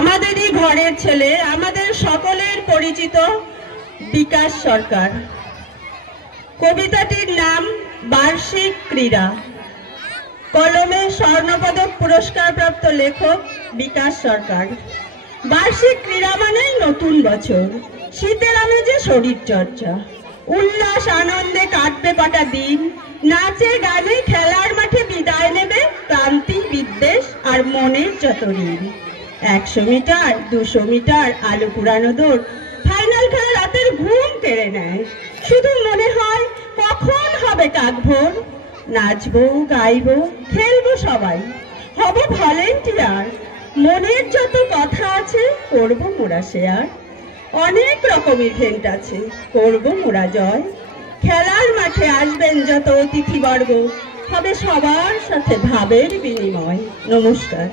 আমাদেরই ঘরের ছেলে, আমাদের সকলের পরিচিত বিকাশ সরকার। কবিতাটির নাম বার্ষিক ক্রীড়া। কলমে স্বর্ণপদক পুরস্কারপ্রাপ্ত লেখক বিকাশ সরকার। বার্ষিক ক্রীড়া মানেই নতুন বছর, শীতের আমেজে শরীর চর্চা, উল্লাস আনন্দে কাটবে কটা দিন, নাচে গানে খেলার মাঠে বিদায় নেবে ক্লান্তি বিদ্বেষ আর মনের যত ঋণ। 100 মিটার 200 মিটার আলু পুরানো দৌড়, ফাইনাল খেলা রাতের ঘুম কেড়ে নেয়। শুধু মনে হয় কখন হবে কাক ভোর, নাচবো গাইবো খেলবো সবাই, হব ভলেন্টিয়ার, মনের যত কথা আছে করবো মোরা শেয়ার। অনেক রকম ইভেন্ট আছে করবো মোরা জয়, খেলার মাঠে আসবেন যত অতিথিবর্গ, হবে সবার সাথে ভাবের বিনিময়। নমস্কার।